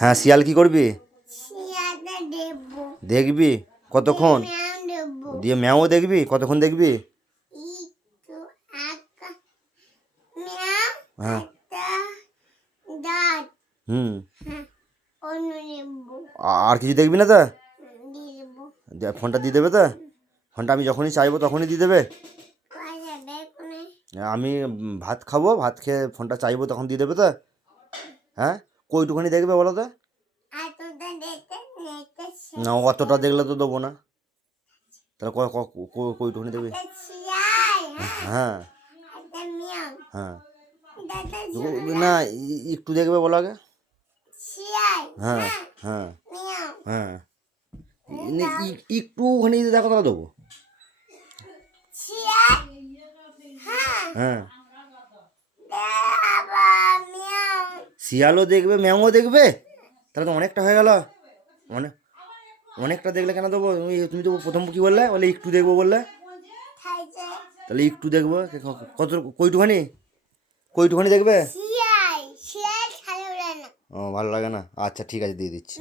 হ্যাঁ, শিয়াল কি করবি? দেখবি কতক্ষণ? দিয়ে ম্যাও দেখবি কতক্ষণ দেখবি? হ্যাঁ। হুম। আর কিছু দেখবি না? তা ফোনটা দিয়ে দেবে? তা ফোনটা আমি যখনই চাইবো তখনই দিয়ে দেবে? আমি ভাত খাবো, ভাত খেয়ে ফোনটা চাইবো তখন দিয়ে দেবে? তা হ্যাঁ, কইটুখানি দেখবে বলো তো? না, অতটা দেখলে তো দেবো না। তাহলে কইটুখানি দেখবি? হ্যাঁ হ্যাঁ। না, একটু দেখবে বলো আগে। হ্যাঁ হ্যাঁ হ্যাঁ। একটুখানি যদি দেখো তাহলে দেবো। হ্যাঁ, শিয়ালও দেখবে ম্যাও দেখবে, তাহলে তো অনেকটা হয়ে গেল। অনেক অনেকটা দেখলে কেন দেবো? তুমি তো প্রথম কি বললে? বলে একটু দেখবো বললে। তাহলে একটু দেখবো কত? কইটুখানি? কইটুখানি দেখবে? ও, ভালো লাগে না? আচ্ছা ঠিক আছে, দিয়ে দিচ্ছি।